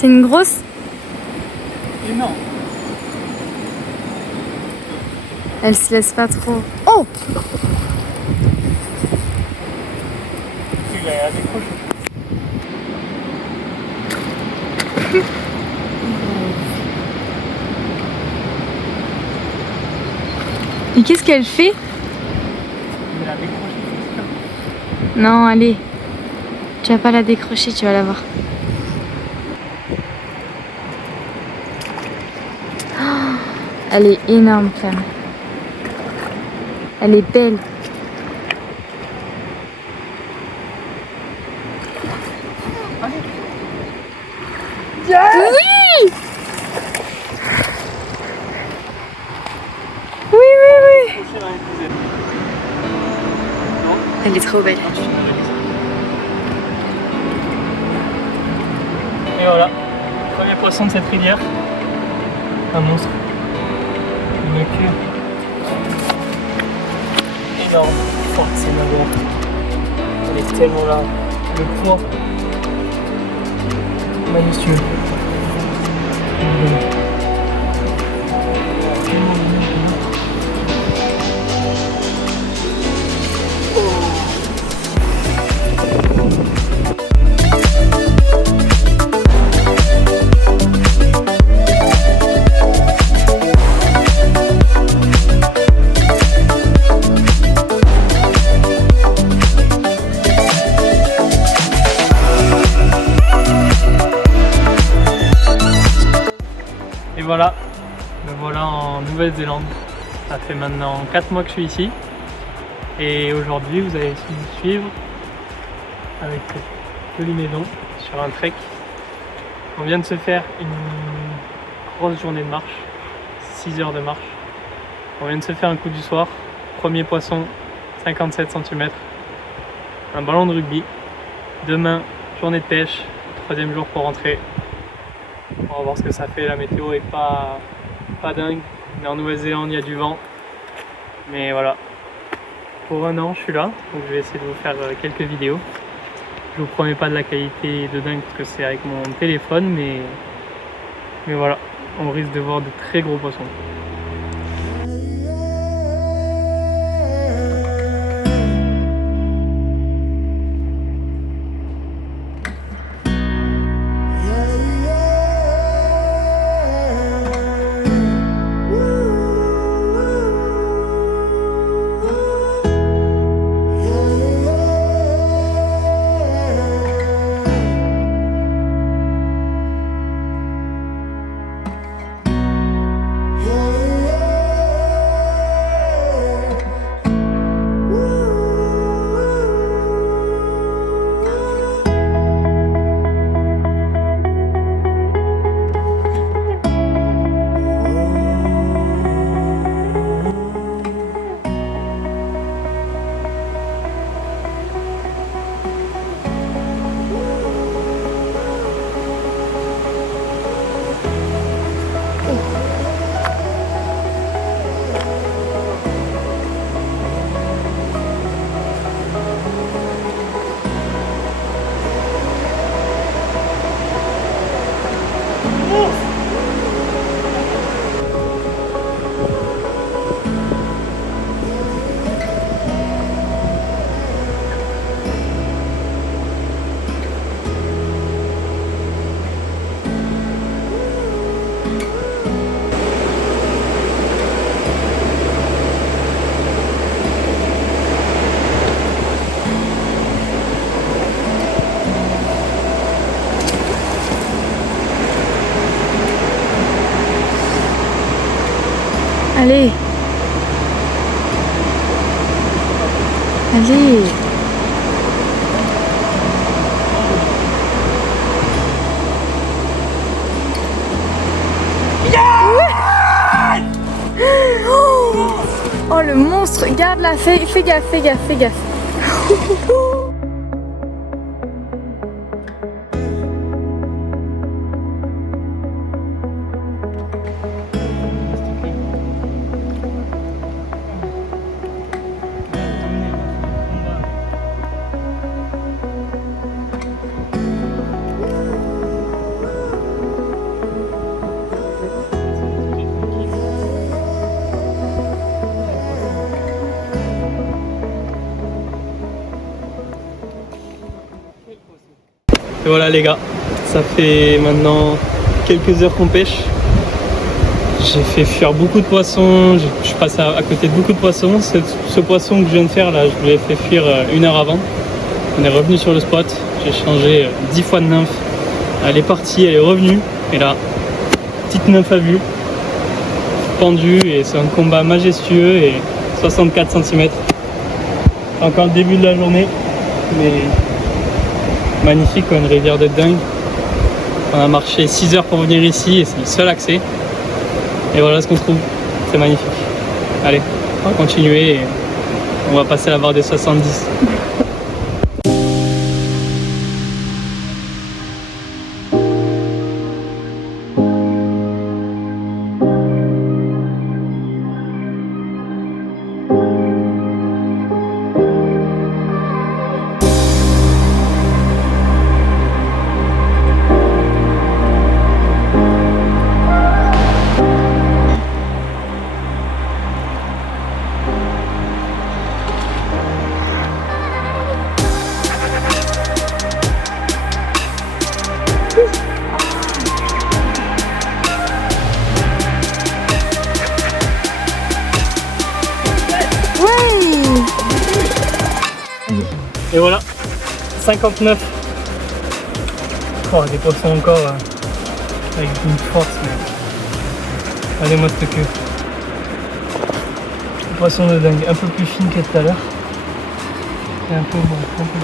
C'est une grosse? Énorme. Elle se laisse pas trop. Oh! Il a décroché. Et qu'est-ce qu'elle fait? Il a décroché. Non, allez. Tu vas pas la décrocher, tu vas la voir. Oh, elle est énorme, Clem. Elle est belle. Yes! Oui! Oui, oui, oui. Elle est trop belle. Et voilà, premier poisson de cette rivière. Un monstre. Une queue énorme. Oh, c'est ma mère. Elle est tellement là. Le poids. Majestueux. Et voilà, me voilà en Nouvelle-Zélande. Ça fait maintenant 4 mois que je suis ici. Et aujourd'hui, vous allez me suivre avec jolie maison sur un trek. On vient de se faire une grosse journée de marche, 6 heures de marche. On vient de se faire un coup du soir. Premier poisson, 57 cm. Un ballon de rugby. Demain, journée de pêche. 3e jour pour rentrer. On va voir ce que ça fait. La météo est pas dingue. On est en Nouvelle-Zélande, il y a du vent. Mais voilà. Pour un an, je suis là. Donc je vais essayer de vous faire quelques vidéos. Je vous promets pas de la qualité de dingue parce que c'est avec mon téléphone. Mais voilà. On risque de voir de très gros poissons. Allez. Allez. Oh le monstre, regarde là, fais gaffe, fais gaffe, fais gaffe. voilà les gars, ça fait maintenant quelques heures qu'on pêche. J'ai fait fuir beaucoup de poissons, je passe à côté de beaucoup de poissons. Ce poisson que je viens de faire là, je l'ai fait fuir 1 heure avant. On est revenu sur le spot, j'ai changé 10 fois de nymphe. Elle est partie, elle est revenue, et là, petite nymphe à vue, pendue, et c'est un combat majestueux et 64 cm. Encore le début de la journée, mais magnifique, une rivière de dingue. On a marché 6 heures pour venir ici et c'est le seul accès. Et voilà ce qu'on trouve, c'est magnifique. Allez, on va continuer et on va passer la barre des 70. Et voilà, 59. Oh, des poissons encore avec une force. Mais... allez, moi cette queue. Poisson de dingue, un peu plus fine que tout à l'heure. Et un peu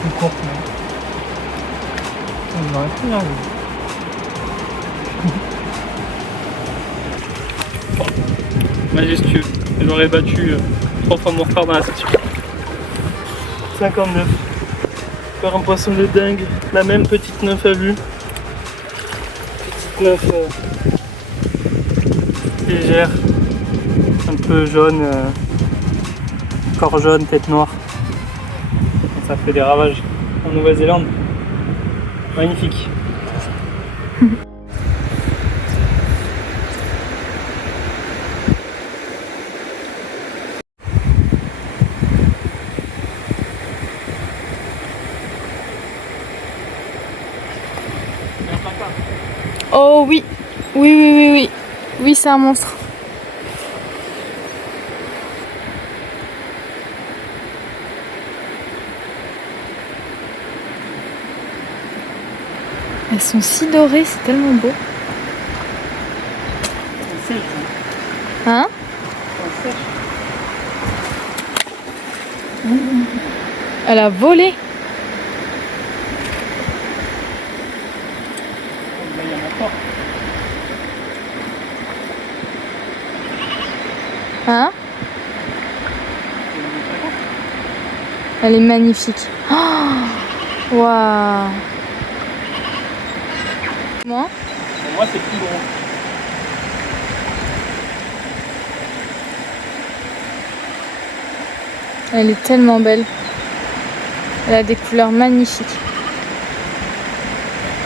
plus courte. Mais... on aurait pu y arriver. Majestueux. J'aurais battu 3 fois mon record dans la section. 59. Encore un poisson de dingue. La même petite nymphe à vue. Petite nymphe légère. Un peu jaune. Corps jaune, tête noire. Et ça fait des ravages en Nouvelle-Zélande. Magnifique. Oh oui, oui, oui, c'est un monstre. Elles sont si dorées, c'est tellement beau. Hein? Elle a volé. Hein? Elle est magnifique. Oh, waouh! Moi? Pour moi, c'est plus gros. Elle est tellement belle. Elle a des couleurs magnifiques.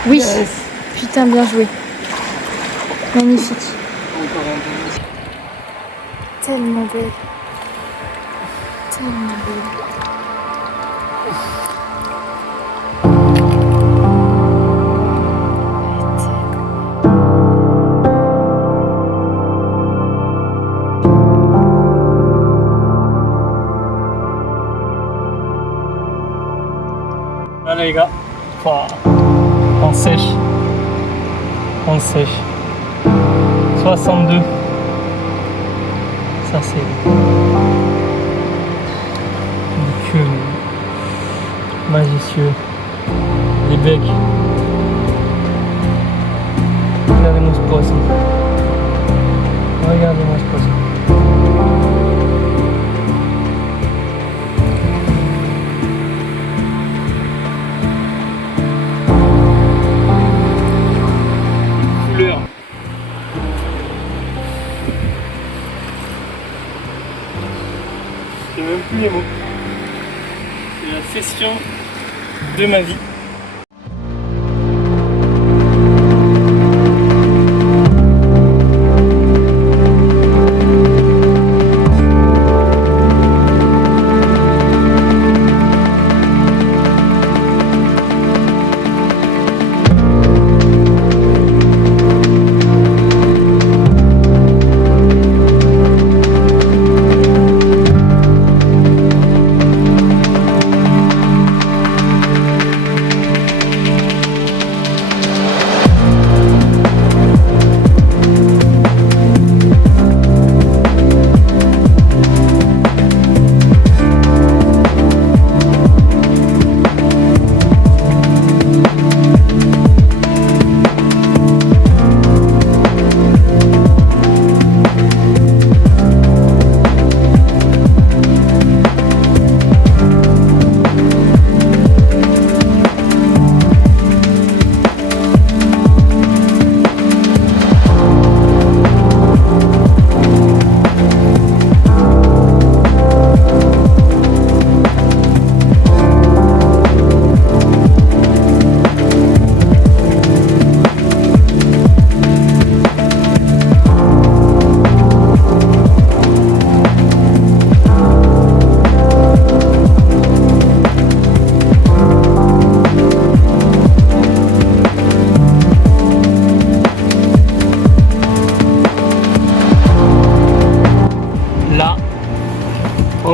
Oui. Yes. Putain, bien joué. Magnifique. Encore un peu. Tellement belle. Tellement belle. Voilà les gars, on sèche. 62. Ça c'est une queue majestueux. Des becs. Regardez-moi ce poisson. Regardez-moi ce poisson. J'ai même plus les mots. C'est la session de ma vie.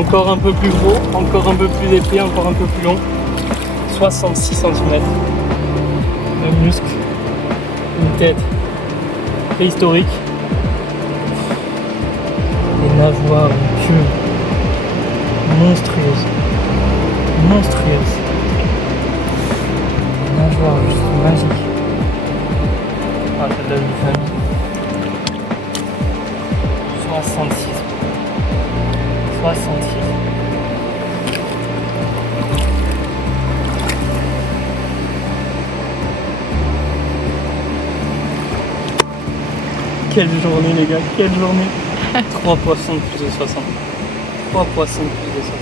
Encore un peu plus gros, encore un peu plus épais, encore un peu plus long. 66 cm de muscle, une tête préhistorique, des navoirs, une queue monstrueuse, monstrueuse, des navoirs juste magiques. Ah, celle-là, je famille. 66. 66. Quelle journée les gars, quelle journée. 3 poissons de plus de 60. 3 poissons de plus de 60.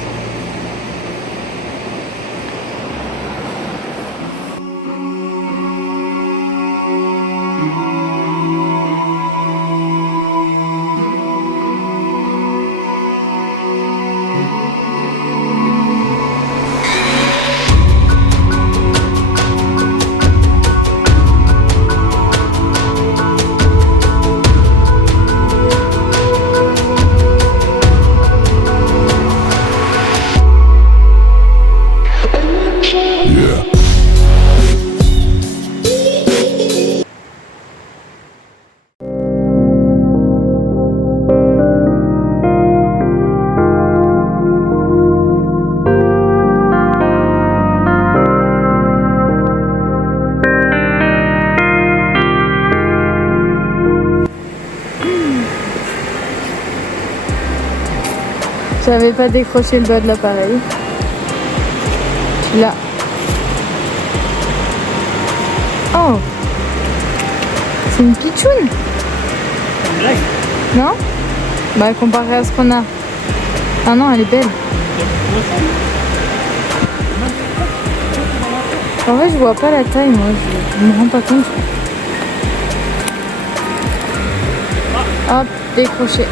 J'avais pas décroché le bas de l'appareil. Là. Oh, c'est une pitchoune. Une blague. Non? Bah comparé à ce qu'on a. Ah non, elle est belle. En vrai, je vois pas la taille, moi. Je me rends pas compte. Hop, décroché.